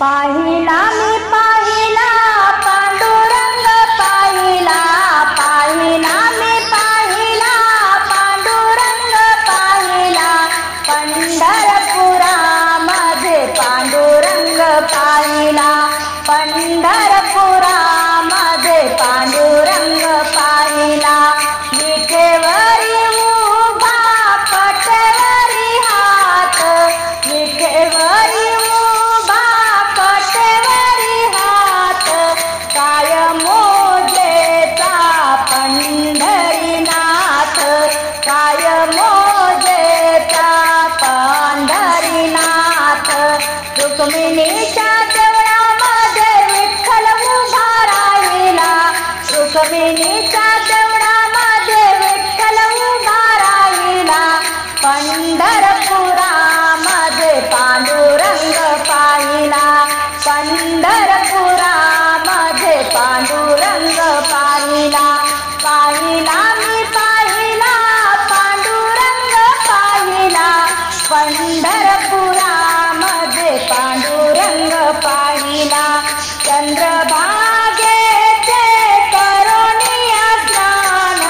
पाहिला मी पाहिला पांडुरंग पाहिला, पाहिला मी पाहिला पांडुरंग पाहिला, पंढरपुरामध्ये पांडुरंग पाहिला, पंढरपुरामध्ये पांडुरंग पाहिला, विठेवरी उभा कटेवरी हात, विठेवरी उभा कटेवरी हात, काय मोजेचा पंढरीनाथ, काय मोजेचा पंढरीनाथ, रुक्मिणीच्या देवळामध्ये विठ्ठल उभा राहिला, रुक्मिणीच्या देवळामध्ये विठ्ठल उभा राहिला, पंढरपुरामध्ये पांडुरंग पाहिला, पंढरपुरामध्ये पांडुरंग पाहिला, पाहिला मी पाहिला पांडुरंग पाहिला, पंढरपुरामध्ये पांडुरंग पाहिला, चंद्रभागेचे करुणिया स्नान,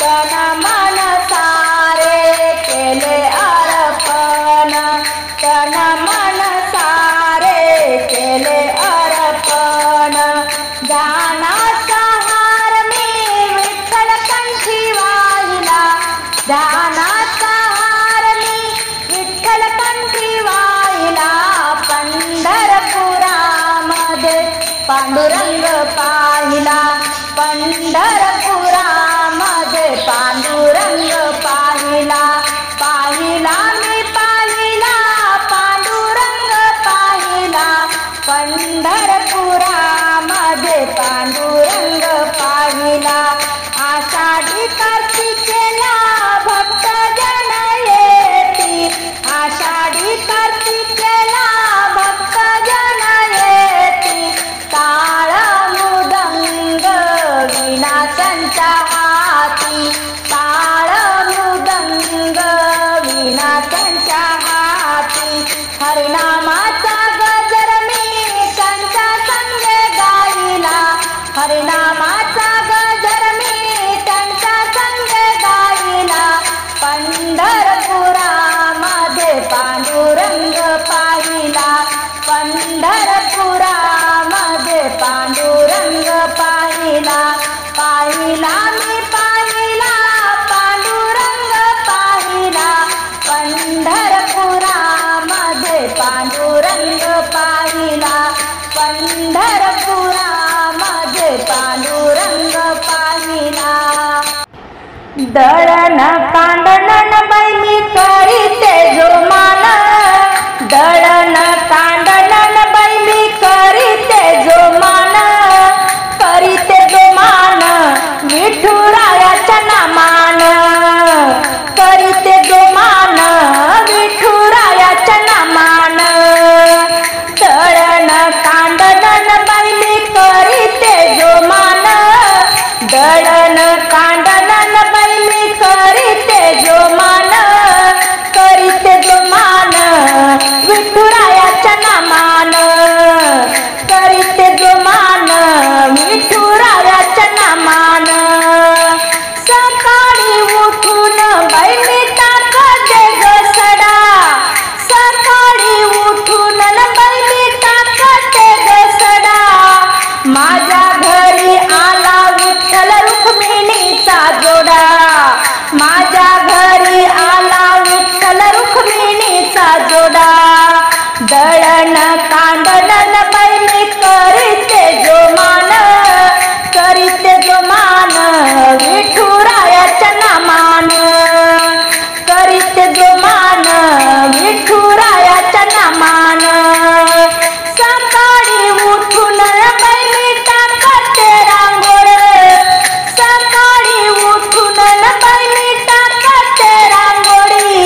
तन मन सारे केले अर्पण, तन मन सारे केले अर्पण, ध्यानाचा हार मी विठ्ठल कंठी वाहिला, ध्यानाचा हार मी विठ्ठल कंठी वाहिला, पंढरपुरामध्ये पांडुरंग पाहिला, पंढरपुरामध्ये पांडुरंग पाहिला, पाहिला मी पाहिला पांडुरंग पाहिला, पंढरपुरामध्ये पांडुरंग पाहिला, आषाढी कार्तिकेला भक्तजन येती, आषाढी कार्तिकेला भक्तजन येती, टाळ मृदंग वीणा त्यांच्या हाती, टाळ मृदंग वीणा त्यांच्या हाती, हरिनामाचा गजर मी त्यांच्या संगे गायला, हरिनामाचा गजर मी त्यांच्या संगे गायला, पंढरपुरामध्ये पांडुरंग पाहिला, पंढरपुरामध्ये पांडुरंग पाहिला, पाहिला मी पाहिला पांडुरंग पाहिला, पंढरपुरामध्ये पांडुरंग पाहिला, पंढरपुरामध्ये पांडुरंग पाहिला, दळण कांडण बाई मी करीते जोमान, दळण कांडण बाई मी करीते जोमान, करीते जोमान विठुरायाच्या नामान, करीते जोमान विठुरायाच्या नामान, दळण कांडण बाई मी करीते जोमान, दळण कांडण बाई मी करीते जोमान, करीते जोमान विठुरायाच्या नामान, करीते जोमान विठुरायाच्या नामान, सकाळी उठून बाई मी टाकते घसडा, सकाळी उठून बाई मी टाकते घसडा, माझ्या घरी आला विठ्ठल रुक्मिणीचा जोडा, माझ्या घरी आला विठ्ठल रुक्मिणीचा जोडा, दळण कांडण बाई मी करीते जोमान, करीते जोमान विठुरायाच्या नामान, करीते जोमान विठुरायाच्या नामान, सकाळी उठून बाई मी टाकते रांगोळ, सकाळी उठून बाई मी टाकते रांगोळी,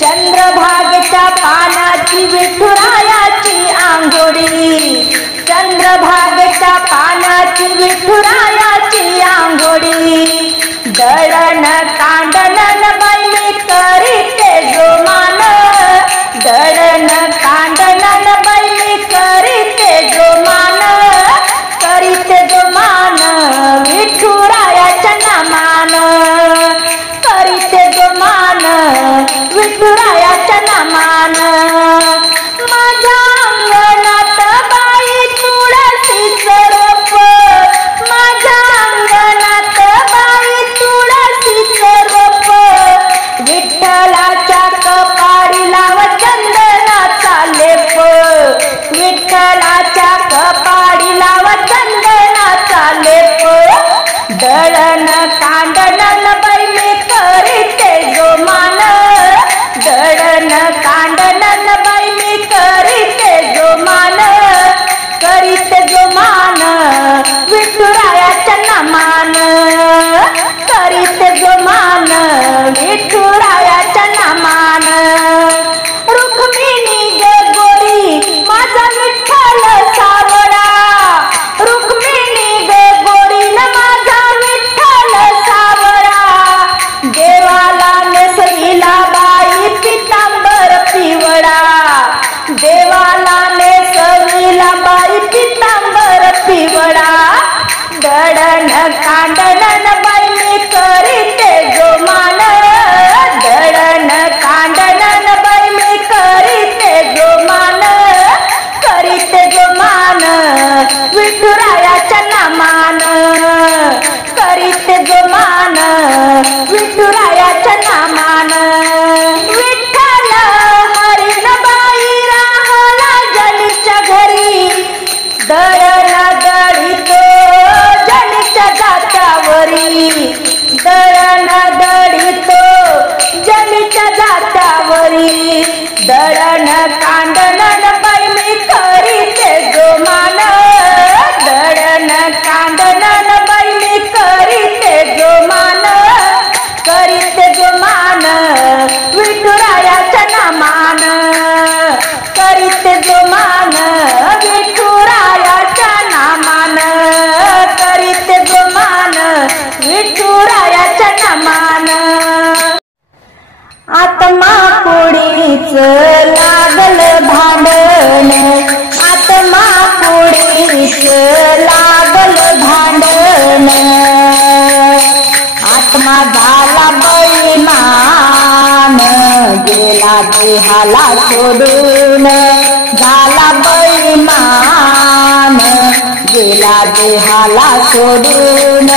चंद्रभागेच्या पानाची विठुरायाची आंघोळी, चंद्रभागेच्या पानाची विठुरायाची आंघोळी, दळण कांडण बाई मी करीते जोमान, दळण कांडण बाई मी कर लागल भांडण, आत्मा पुढीच लागल भांडण. आत्मा झाला बेईमान, गेला देहाला सोडून. झाला बेईमान, गेला देहाला सोडून.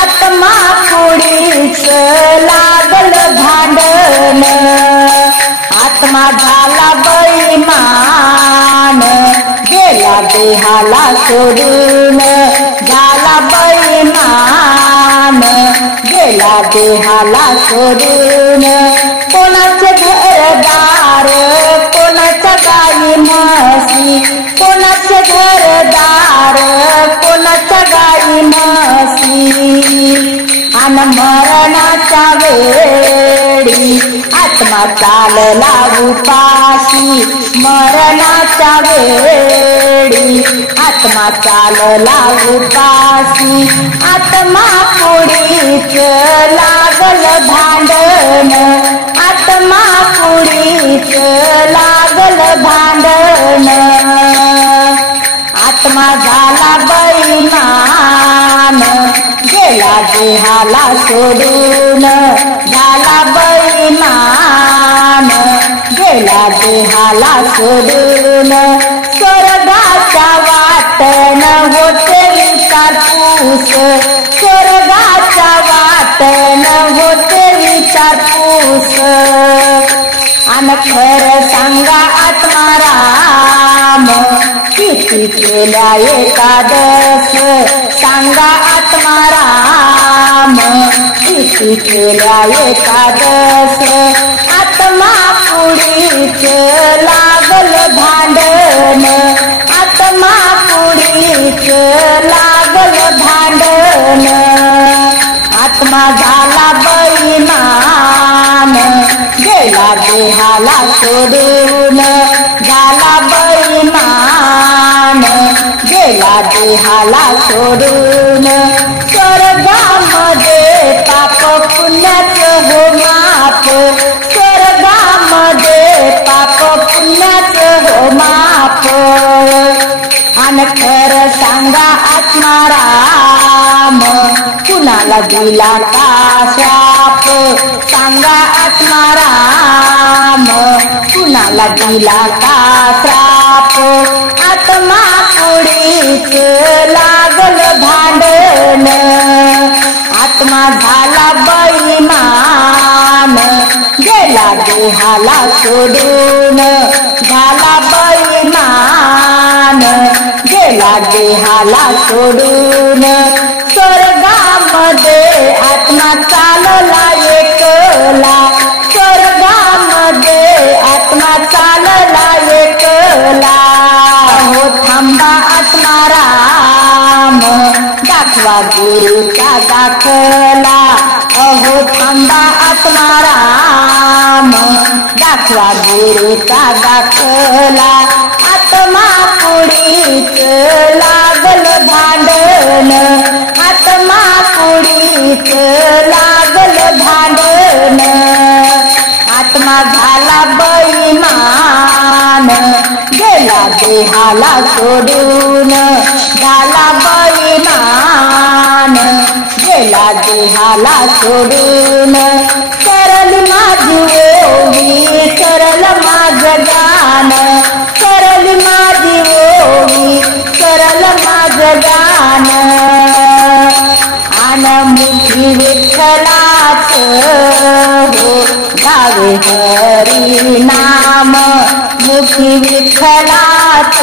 आत्मा पुढीच लागल भांडण. आत्मा झाला बेईमान, गेला देहाला सोडून. झाला बेईमान, गेला देहाला सोडून. कोणाचे घरदार, कोणाच्या गाई म्हशी, कोणाचे घरदार, कोणाच्या गाई म्हशी. अन मरणाच्या वेळी आत्मा चालला उपाशी. मरणाच्या वेळी आत्मा चालला उपाशी. आत्मा पुढीच लागल भांडण, आत्मा पुढीच लागल भांडण. आत्मा झाला बेईमान, गेला देहाला सोडून. झाला बेईमान, गेला देहाला सोडून. स्वर्गाच्या वाटन होते विचारपूस, स्वर्गाच्या वाटन होते विचारपूस. अन खरं सांगा आत्माराम, किती केल्या एकादश. सांगा आत्माराम, किती केल्या एकादश. आत्मा पुढीच लागल भांडण, आत्मा पुढीच लागल भांडण. आत्मा झाला बेईमान, गेला देहाला सोडून. झाला बेईमान, गेला देहाला सोडून. स्वर्गामध्ये पाप पुण्याचं हो माप, स्वर्गामध्ये पाप पुण्याचं हो माप. अन खरं सांगा आत्माराम, कुणाला दिला का शाप. सांगा आत्माराम, कुणाला दिला का श्राप. आत्मा पुढीच लागल भांडण, आत्मा झाला बेईमान, गेला देहाला सोडून. झाला बेईमान, गेला देहाला सोडून. स्वर्गामध्ये आत्मा चालला एकला, स्वर्गामध्ये आत्मा चालला एकला. हो थांबा आत्माराम, दाखवा गुरुचा दाखला. अहो थांबा आत्माराम, दाखवा गुरुचा दाखला. आत्मा पुढीच लागल भांडण, आत्मा पुढीच लागल भांडण. आत्मा झाला बेईमान, गेला देहाला सोडून. झाला बेईमान, गेला देहाला सोडून. सरल माझी ओवी, सरल माझं गान, सरल माझी ओवी, सरल माझं गान. आन मुठी विठ्ठलाच हो, गावे हरी नाम. मुठी विठ्ठलाच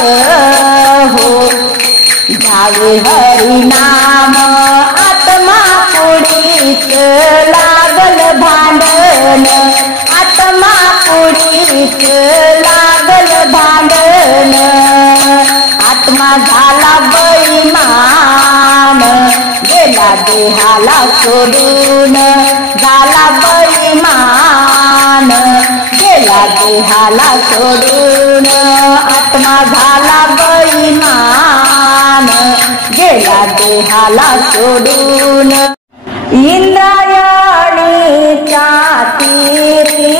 हो, गावे हरी नाम. आत्मा पुढीच लागल भांडण, आत्मा पुढीच लागल भांडण. आत्मा झाला बेईमान, गेला देहाला सोडून. झाला बेईमान, गेला देहाला सोडून. आत्मा झाला बेईमान, गेला देहाला सोडून. इंद्रायणीच्या तीरी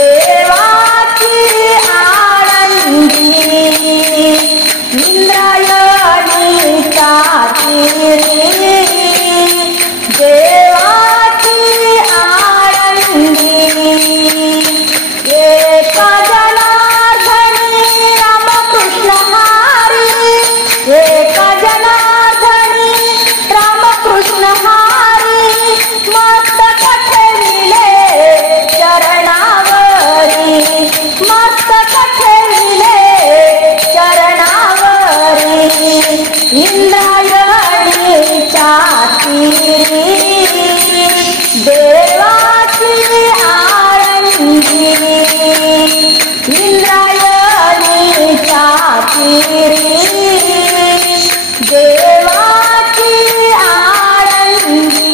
देवाची आनंदी इंद्रायणीचा तीरी देवाची आनंदी एक जनार्दनी रामकृष्ण हरी एक जनार्दनी रामकृष्ण हरी मस्तक ठेविले चरणावरी मस्तक ठेविले चरणावरी इंद्रायणीच्या तीरी देवाची आनंदी इंद्रायणीच्या तीरी देवाची आनंदी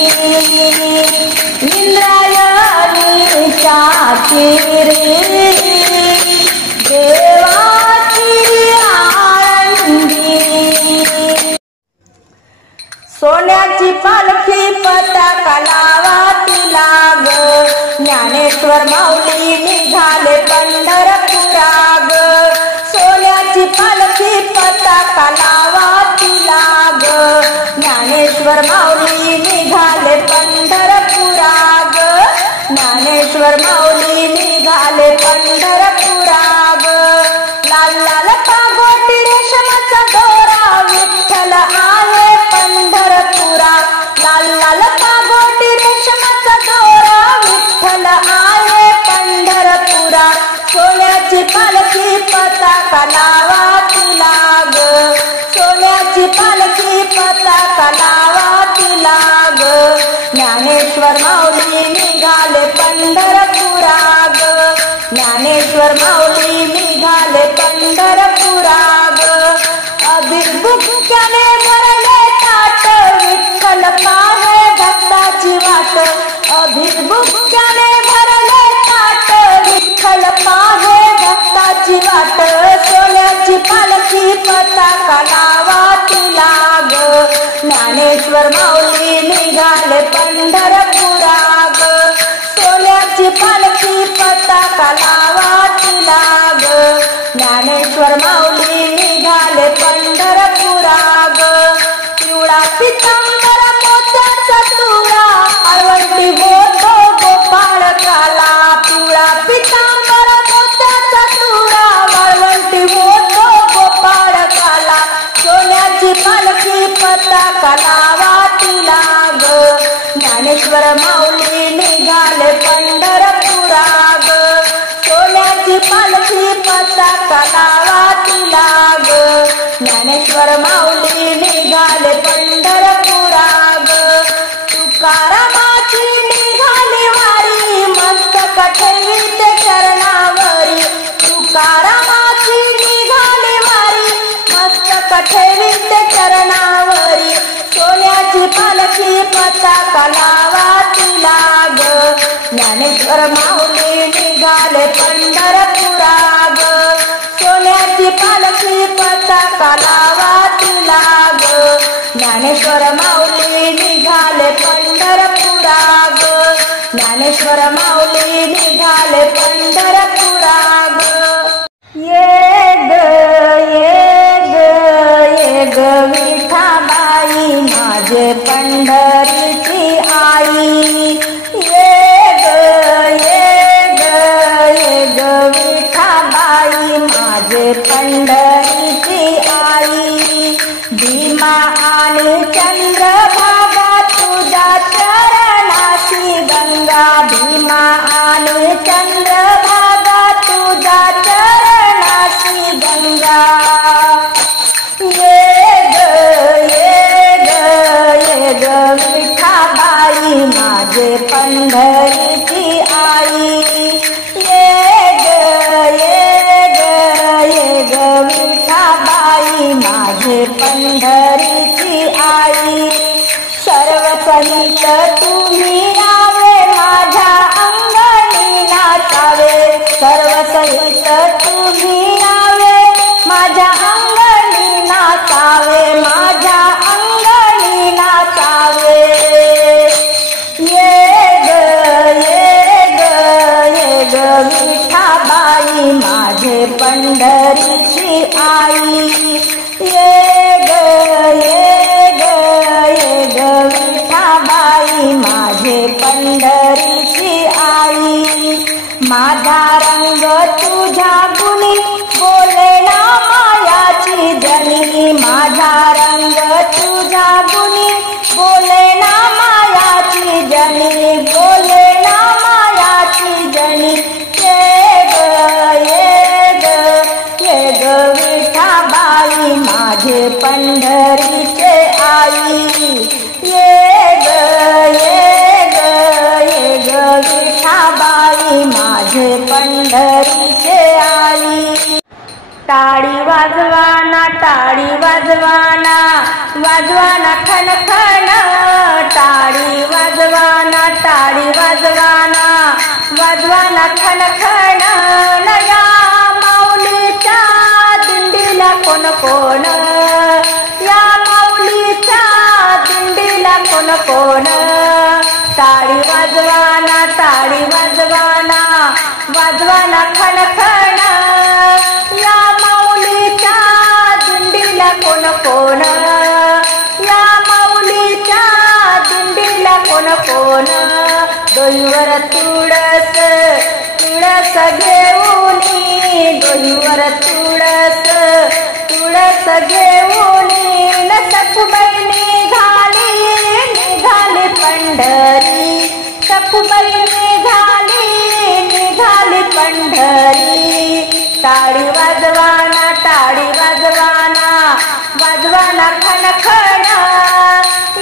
इंद्रायणीच्या तीरी देवाची आनंदी सोन्याची पालखी पताका लावा तिला ग ज्ञानेश्वर माऊली निघाले पंढरपुरा ग सोन्याची पालखी पताका लावा तिला ग ज्ञानेश्वर माऊली निघाले पंढरपुरा ग ज्ञानेश्वर माऊली निघाले पंढरपुरा ग लाल लाल पागोटी रेशमाचा दोरा विठ्ठल आहे पंढरपुरा लाल लाल पागोटी रेशमाचा दोरा विठ्ठल आहे पंढरपुरा सोन्याची पालखी पताका लावा तिला ग सोन्याची पालखी पताका लावा तिला ग ज्ञानेश्वर माऊली निघाले पंढरपुरा ग ज्ञानेश्वर माऊली निघाले पंढरपुरा ग अभिर्भुक्याने भरले ताट विठ्ठल पाहे भक्ताची वाट अभिर्भुक्याने भरले ताट विठ्ठल पाहे भक्ताची वाट सोन्याची पालखी पताका लावा तिला ग ज्ञानेश्वर माऊली निघाले पंढरपुरा ग सोन्याची पालखी पताका लावा तिला ग ज्ञानेश्वर माऊली निघाले पंढरपुरा ग पिवळा पितांबर मोत्याचा तुरा आळवंटी होतो गोपाळ काला पिवळा पितांबर मोत्याचा तुरा आळवंटी होतो गोपाळ काला सोन्याची पालखी पताका लावा तिला ग ज्ञानेश्वर माऊली निघाले पंढरपुरा ग सोन्याची पालखी पताका लावा तिला ग ज्ञानेश्वर माऊली निघाले पंढरपुरा ग तुकारामाची निघाली वारी मस्तक ठेविते चरणावरी तुकारामाची निघाली वारी मस्तक ठेविते चरणावरी सोन्याची पालखी पताका लावा तिला ग ज्ञानेश्वर माऊली निघाले पंढरपुरा ग सोन्याची पालखी पताका लावा तिला ग ज्ञानेश्वर माऊली निघाले पंढरपुरा ग ज्ञानेश्वर माऊली निघाले पंढरपुरा ग ये ग विठाबाई माझे पंढरीची आई ये ग विठाबाई माझे पंढरीची आई भीमा आणि चंद्रभागा तुझ्या चरणाशी गंगा भीमा आणि चंद्रभागा तुझ्या चरणाशी गंगा ये ग विठाबाई माझे पंढरीची आई ये ग विठाबाई माझे पंढरीची आई सर्व सहित तुम्ही यावे माझ्या अंगणी नाचावे सर्व सहित तुम्ही यावे माझ्या अंगणी नाचावे माझ्या अंगणी नाचावे ये ग माझा रंग तुझ्या गुणी बोले ना मायाची जनी माझा रंग तुझ्या गुणी बोले ना मायाची जनी बोले ना मायाची जनी ये ग विठाबाई माझे पंढरीचे आई ये ग विठाबाई माझे पंढरीचे आई टाळी वाजवाना वाजवाना खणखण टाळी वाजवाना वाजवाना खणखण या माऊलीच्या दिंडीला कोण कोण या माऊलीच्या दिंडीला कोण कोण टाळी वाजवाना वाजवाना खणखण या माऊलीच्या दिंडीला कोण कोण या माऊलीच्या दिंडीला कोण कोण डोईवर तुळस घेऊनी डोईवर तुळस घेऊनी सखुबाई निघाली पंढरी सखुबाई निघाली पंढरी टाळी वाजवाना वाजवाना खणखण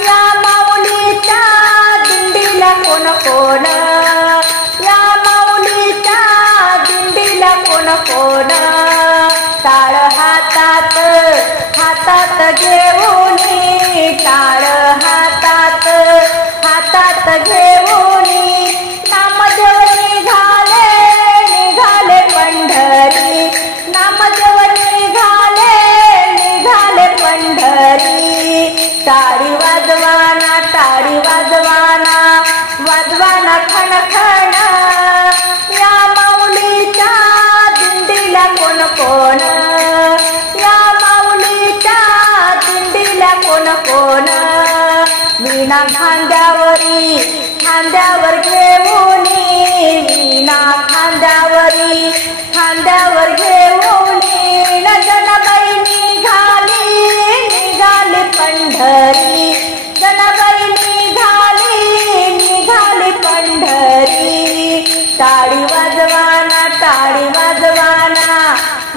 या माऊलीच्या दिंडीला कोण कोण या माऊलीच्या दिंडीला कोण कोण टाळ हातात घेऊनी टाळ हातात घेऊनी नामदेव निघाले पंढरी नामदेव निघाले पंढरी टाळी वाजवाना वाजवाना खणखण या माऊलीच्या दिंडीला कोण कोण या माऊलीच्या दिंडीला कोण कोण वीणा खांद्यावर घेऊनी वीणा खांद्यावर घेऊनी जनाबाई निघाली पंढरी जनाबाई निघाली पंढरी टाळी वाजवाना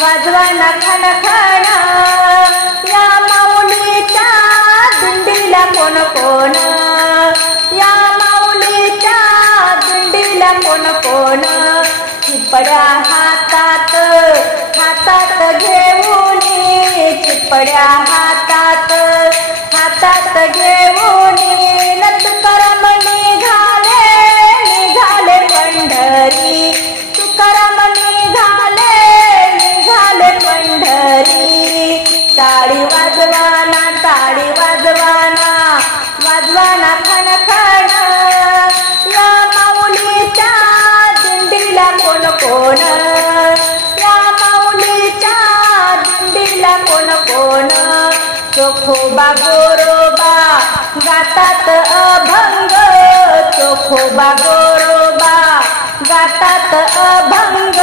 वाजवाना खणखण या माऊलीच्या दिंडीला कोण कोण या माऊलीच्या दिंडीला कोण कोण चिपड्या हातात घेऊनी चिपड्या हातात घेऊनी तुकाराम निघाले पंढरी तुकाराम निघाले पंढरी टाळी वाजवाना वाजवाना खणखण या माऊलीच्या दिंडीला कोण कोण या माऊलीच्या दिंडीला कोण कोण चोखोबा गोरोबा गातात अभंग चोखोबा गोरोबा गातात अभंग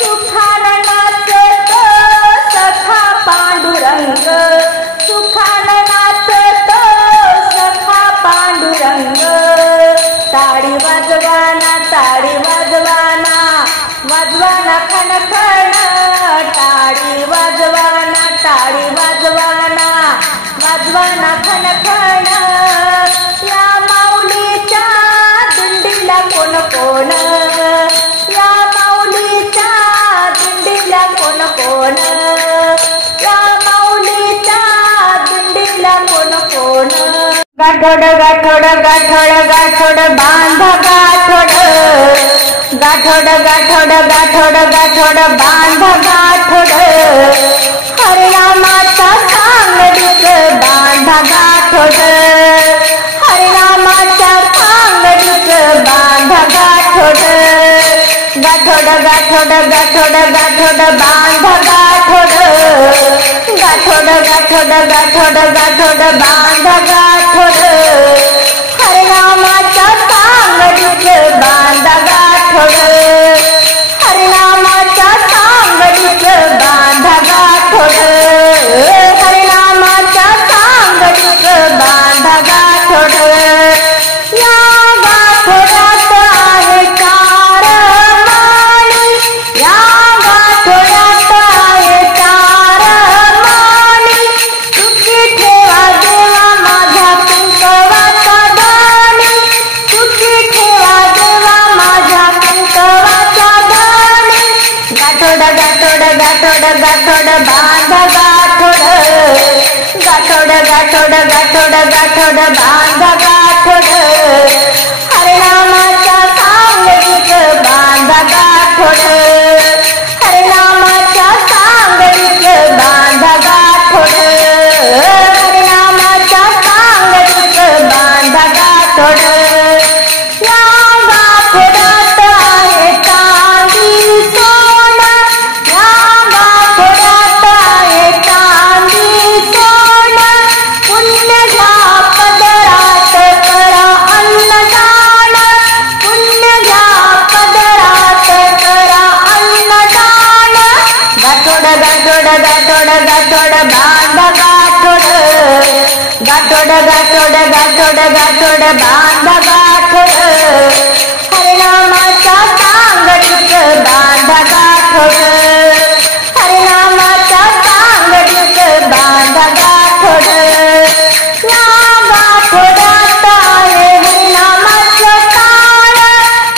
सुखान नाचत सखा पांडुरंग सुखान नाचत सखा पांडुरंग टाळी वाजवाना वाजवाना खणखण टाळी वाजवाना वाजवाना खणखण या माऊलीच्या दिंडीला कोण कोण या माऊलीच्या दिंडीला कोण कोण या माऊलीच्या दिंडीला कोण कोण गाठोड गाठोड गाठोड गाठोड बांध गाठोड गाठोड गाठोड गाठोड गाठोड बांध गाठोड हरिनामाचा सांगडीत बांध गाठोड हरिनामाच्या सांगडीत बांध गाठोड गाठोड गाठोड गाठोड गाठोड बांध गाठोड गाठोड गाठोड गाठोड गाठोड बांध गाठोड हरिनामाच्या सांगडीत बांध गाठोड बांधा गाठोड हरिनामाचा सांगडीत बांधा गाठोड हरिनामाचा सांगडीत बांधा गाठोड या गाठोडात आहे हरिनामाचं ताळ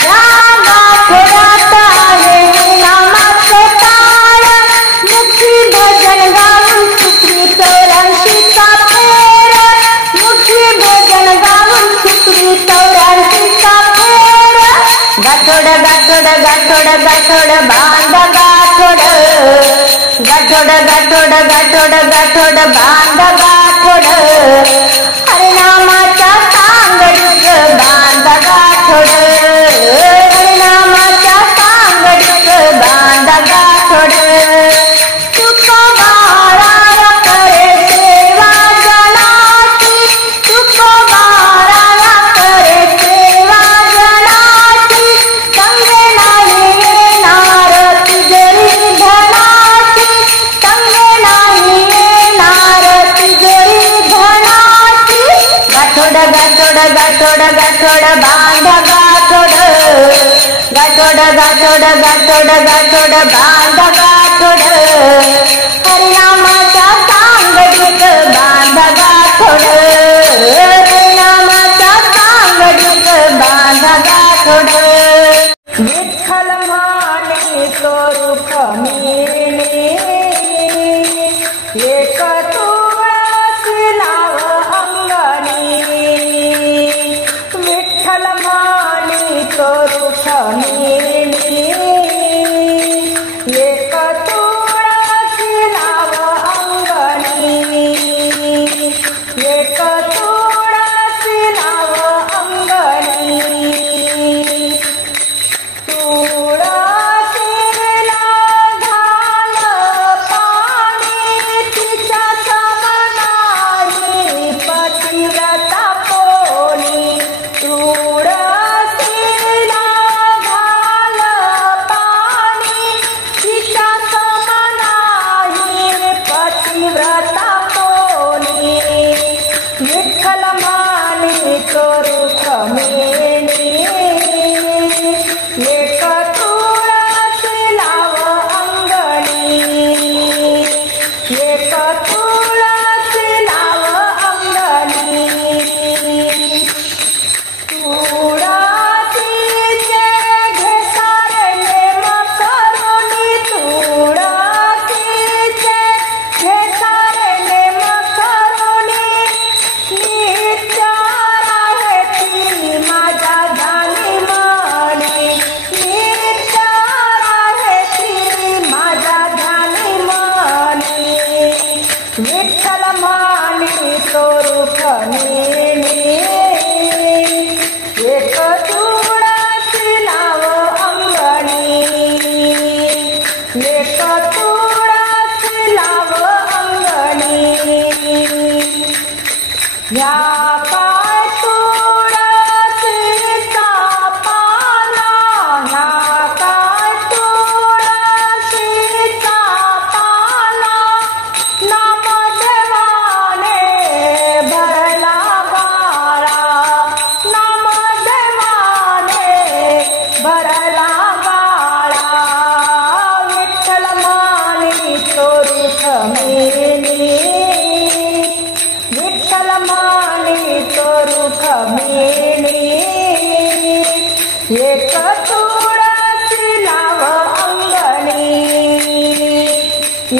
या गाठोडात आहे हरिनामाचं ताळ मुठी भजन गाऊन सुखवी 84चा फेर मुठी भजन गाऊन सुखवी 84चा फेर गाठोड गाठोड गाठोड गाठोड बांधा गाठोड गाठोड गाठोड गाठोड गाठोड बांधा गाठोड हरिनामाच्या सांगडीत बांधा गाठोड हरिनामाच्या सांगडीत बांधा गाठोड तुकोबाराया करे सेवा जनाची तुकोबाराया करे सेवा जनाची संगे नाही येणार तिजोरी धनाची संगे नाही येणार तिजोरी धनाची गाठोड गाठोड गाठोड गाठोड बांधा गाठोड गाठोड गाठोड गाठोड गाठोड बांधा गाठोड हरिनामाच्या सांगडीत बांधा गाठोड हरिनामाच्या सांगडीत बांधा गाठोड विठ्ठल माने स्वरूप मेणे एक तुळसी लाव अंगणी विठ्ठल माने स्वरूप मेणे एक तुळसी लाव अंगणी एक तुळसी लाव अंगणी तुळसीला घाल पाणी तिच्या समनाई पतिव्रता पोणी तुळसीला घाल पाणी तिच्या समनाई पतिव्रता पोणी विठ्ठल माने स्वरूप मेणे एक तुळसी लाव अंगणी एक तुळसी लाव अंगणी तुळसीचे घे सारे नेम करुणी तुळसीचे घे सारे नेम करुणी नित्य राहे ती माझ्या ध्यानी मनी नित्य राहे ती माझ्या ध्यानी मनी विठ्ठल माने स्वरूप मेणे एक तुळसी लाव अंगणी एक तुळसी लाव अंगणी या काय तुळसीचा पाला या काय तुळसीचा पाला नामदेवाने भरला बाळा नामदेवाने भरला बाळा विठ्ठल माने स्वरूप मेणे विठ्ठल माने स्वरूप मेणे एक तुळसी लाव अंगणी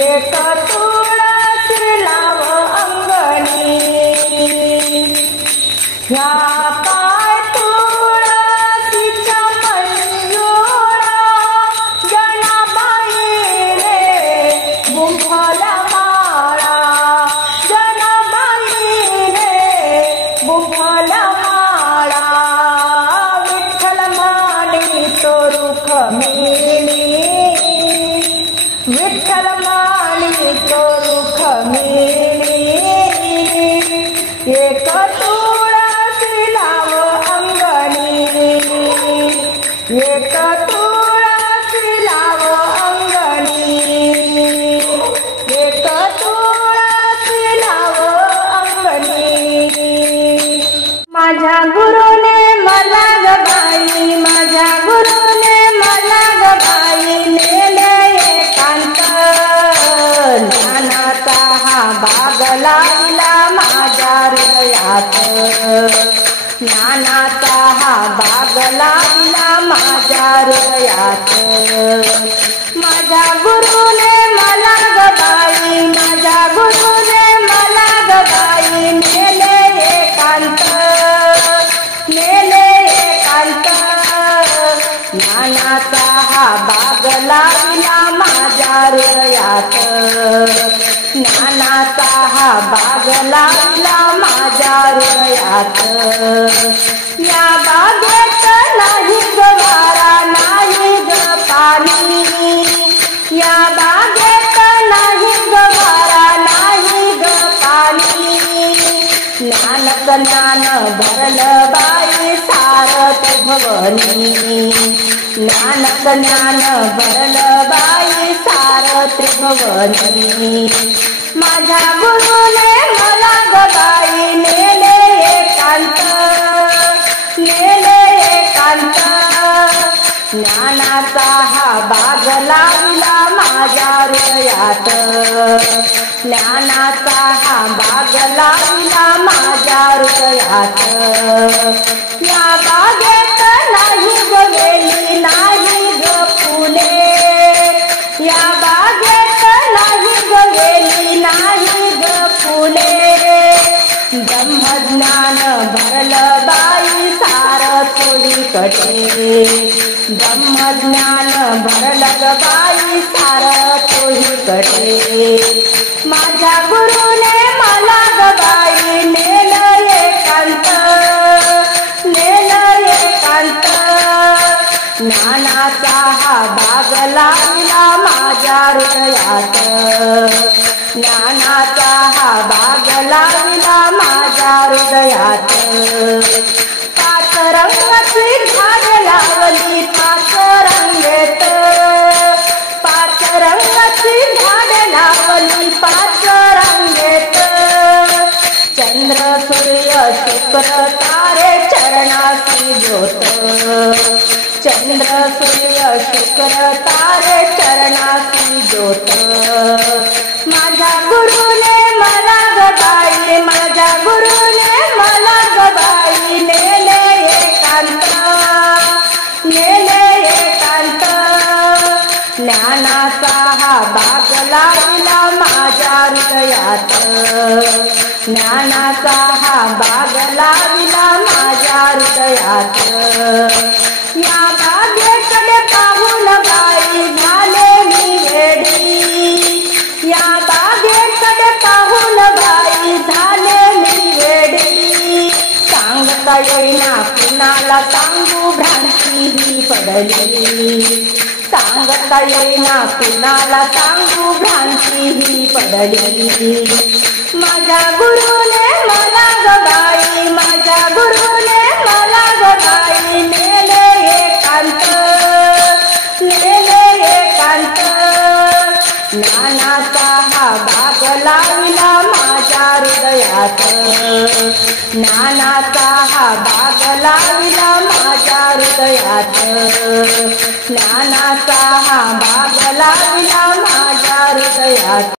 एक तुळसी लाव अंगणी या काय तुळसीच्या मंजुळा जनाबाईने गुंफला माळा जनाबाईने गुंफला माळा विठ्ठल माने स्वरूप मेणे विठ्ठल माने स्वरूप मेणे एक तुळसी लाव अंगणी एक तुळसी लाव अंगणी एक तुळसी लाव अंगणी माझ्या हृदयात ज्ञानाचा हा बाग लावला माझ्या हृदयात माझ्या गुरुने मला ग बाई माझ्या गुरुने मला ग बाई नेले एकांत ज्ञानाचा हा बाग लावला माझ्या हृदयात ज्ञानाचा हा बाग लावला माझ्या हृदयात या बागेत नाही ग वारा नाही ग पाणी या बागेत नाही ग वारा नाही ग पाणी ज्ञान भरलं बाई सारथ भवनी ज्ञान भरलं बाई सारथ भवनी माझ्या गुरुने मला ग बाई नेले एकांत ज्ञानाचा हा बाग लावला माझ्या हृदयात ज्ञानाचा हा बाग लावला माझ्या हृदयात या बागेत नाही ग वेली नाही ग फुले या बागेत नाही ग वेली नाही ग फुले ब्रह्मज्ञान भरलं बाई सारं चोहीकडे ब्रह्मज्ञान भरलं ग बाई सारं चोहीकडे माझ्या गुरुने मला ग बाई नेलं एकांत ज्ञानाचा हा बाग लावला माझ्या हृदयात ज्ञानाचा हा बाग लावला माझ्या हृदयात पाच रंगाची झाडे लावली पाच रंगेत पाच रंगाची झाडे लावली पाच रंगेत चंद्र सूर्य शुक्र तारे चरणासी ज्योत चंद्र सूर्य शुक्र तारे चरणासी ज्योत माझ्या गुरुने मला ग बाई माझ्या गुरुने मला ग बाई नेले एकांत ज्ञानाचा हा बाग लावला माझ्या हृदयात ज्ञानाचा हा बाग लावला माझ्या हृदयात या बागेकडे पाहून बाई झाले मी वेडी या बागेकडे पाहून बाई झाले मी वेडी सांगता येईना कुणाला सांगू भ्रांती ही पडली सांगता येईना कुणाला सांगू भ्रांती ही पडली माझ्या गुरुने मला ग बाई माझ्या गुरुने मला ग बाई नेले एकांत ज्ञानाचा हा बाग लावला माझ्या हृदयात ज्ञानाचा हा बाग लावला माझ्या हृदयात ज्ञानाचा हा बाग लावला माझ्या हृदयात